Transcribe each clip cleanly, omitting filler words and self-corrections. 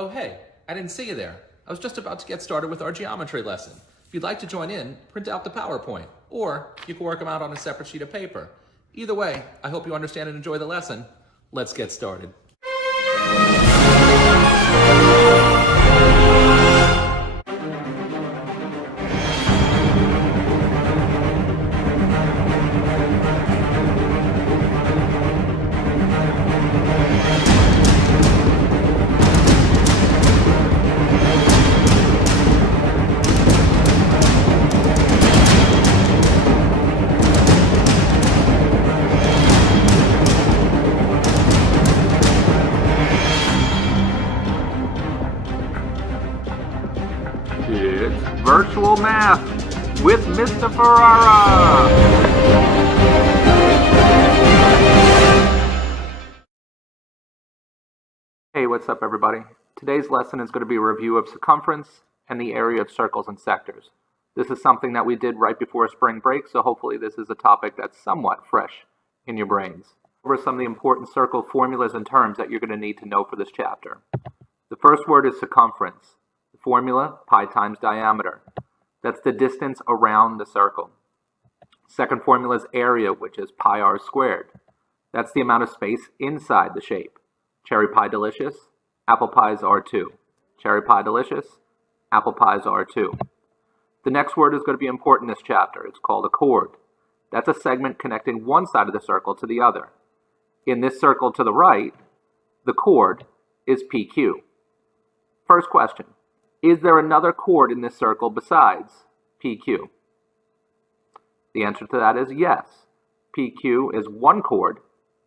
Oh hey, I didn't see you there. I was just about to get started with our geometry lesson. If you'd like to join in, print out the PowerPoint, or you can work them out on a separate sheet of paper. Either way, I hope you understand and enjoy the lesson. Let's get started. It's Virtual Math with Mr. Ferrara. Hey, what's up everybody? Today's lesson is going to be a review of circumference and the area of circles and sectors. This is something that we did right before spring break, so hopefully this is a topic that's somewhat fresh in your brains. Here are some of the important circle formulas and terms that you're going to need to know for this chapter. The first word is circumference. Formula, pi times diameter. That's the distance around the circle. Second formula is area, which is pi r squared. That's the amount of space inside the shape. Cherry pie delicious, apple pies are too. Cherry pie delicious, apple pies are too. The next word is going to be important in this chapter. It's called a chord. That's a segment connecting one side of the circle to the other. In this circle to the right, the chord is PQ. First question. Is there another chord in this circle besides PQ? The answer to that is yes. PQ is one chord,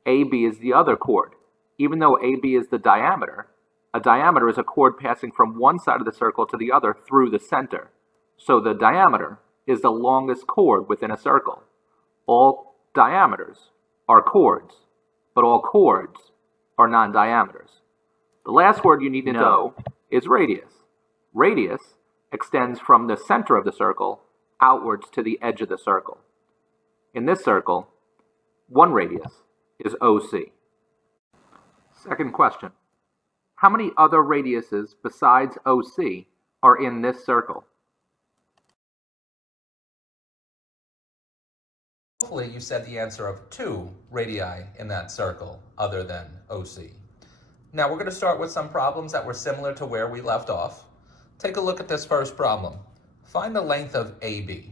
AB is the other chord. Even though AB is the diameter, a diameter is a chord passing from one side of the circle to the other through the center. So the diameter is the longest chord within a circle. All diameters are chords, but all chords are non-diameters. The last word you need to know is radius. Radius extends from the center of the circle outwards to the edge of the circle. In this circle, one radius is OC. Second question. How many other radiuses besides OC are in this circle? Hopefully you said the answer of 2 radii in that circle other than OC. Now we're going to start with some problems that were similar to where we left off. Take a look at this first problem. Find the length of AB.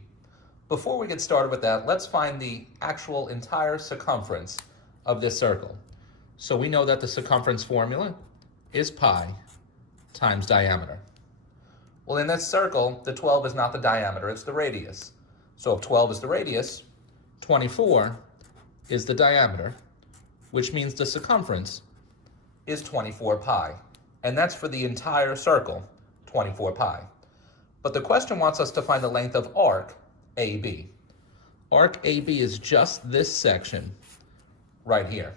Before we get started with that, let's find the actual entire circumference of this circle. So we know that the circumference formula is pi times diameter. Well, in this circle, the 12 is not the diameter, it's the radius. So if 12 is the radius, 24 is the diameter, which means the circumference is 24 pi. And that's for the entire circle, 24 pi. But the question wants us to find the length of arc AB. Arc AB is just this section right here.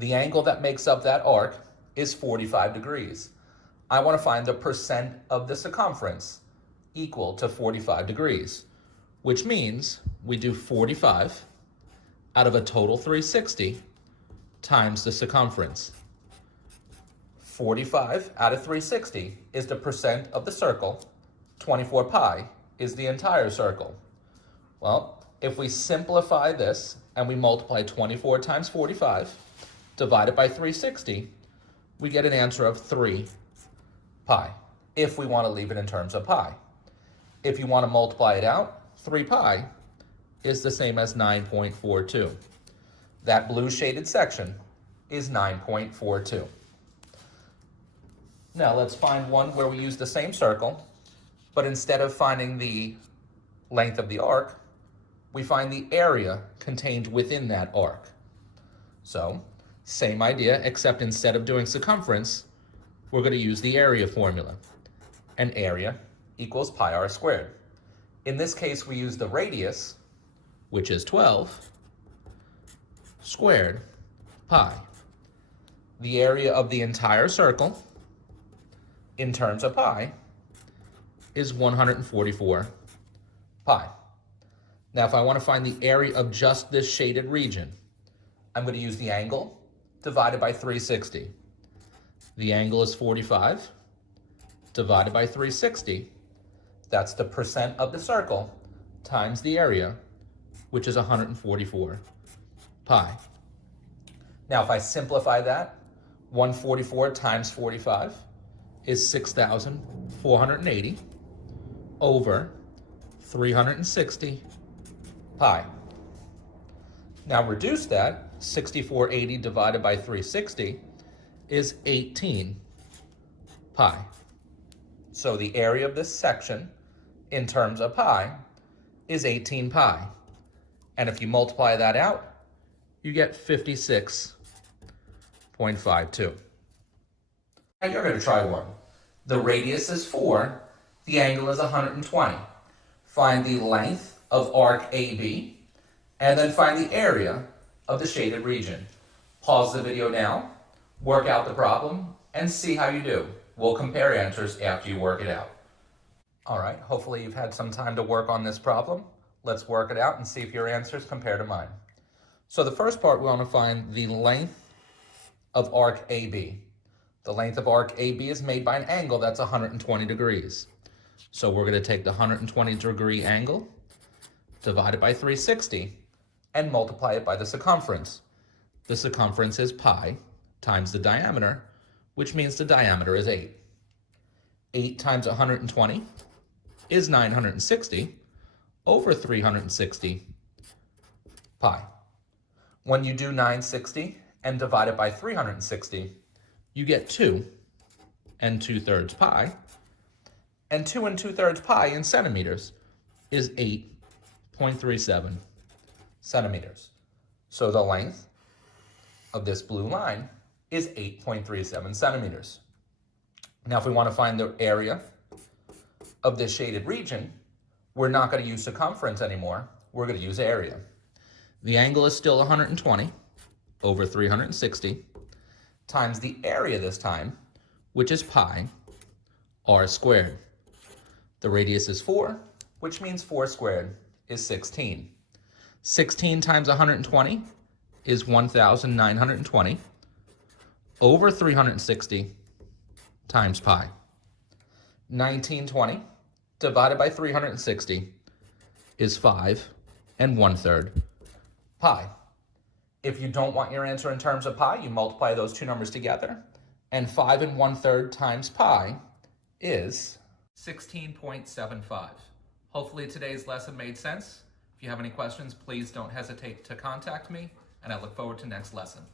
The angle that makes up that arc is 45 degrees. I want to find the percent of the circumference equal to 45 degrees, which means we do 45 out of a total 360 times the circumference. 45 out of 360 is the percent of the circle. 24 pi is the entire circle. Well, if we simplify this and we multiply 24 times 45 divided by 360, we get an answer of 3 pi, if we want to leave it in terms of pi. If you want to multiply it out, 3 pi is the same as 9.42. That blue shaded section is 9.42. Now let's find one where we use the same circle, but instead of finding the length of the arc, we find the area contained within that arc. So, same idea, except instead of doing circumference, we're going to use the area formula. And area equals pi r squared. In this case, we use the radius, which is 12, squared pi. The area of the entire circle, in terms of pi, is 144 pi. Now, if I want to find the area of just this shaded region, I'm going to use the angle divided by 360. The angle is 45 divided by 360. That's the percent of the circle times the area, which is 144 pi. Now, if I simplify that, 144 times 45 is 6,480 over 360 pi. Now reduce that, 6,480 divided by 360 is 18 pi. So the area of this section in terms of pi is 18 pi. And if you multiply that out, you get 56.52. Now you're going to try one. The radius is 4, the angle is 120. Find the length of arc AB, and then find the area of the shaded region. Pause the video now, work out the problem, and see how you do. We'll compare answers after you work it out. All right, hopefully you've had some time to work on this problem. Let's work it out and see if your answers compare to mine. So the first part, we want to find the length of arc AB. The length of arc AB is made by an angle that's 120 degrees. So we're going to take the 120 degree angle, divide it by 360, and multiply it by the circumference. The circumference is pi times the diameter, which means the diameter is 8. 8 times 120 is 960 over 360 pi. When you do 960 and divide it by 360, you get 2 and 2/3 pi. And 2 and 2/3 pi in centimeters is 8.37 centimeters. So the length of this blue line is 8.37 centimeters. Now, if we want to find the area of this shaded region, we're not going to use circumference anymore. We're going to use area. The angle is still 120 over 360 times the area this time, which is pi r squared. The radius is 4, which means 4 squared is 16. 16 times 120 is 1,920 over 360 times pi. 1920 divided by 360 is 5 1/3 pi. If you don't want your answer in terms of pi, you multiply those two numbers together, and 5 1/3 times pi is 16.75. Hopefully today's lesson made sense. If you have any questions, please don't hesitate to contact me, and I look forward to next lesson.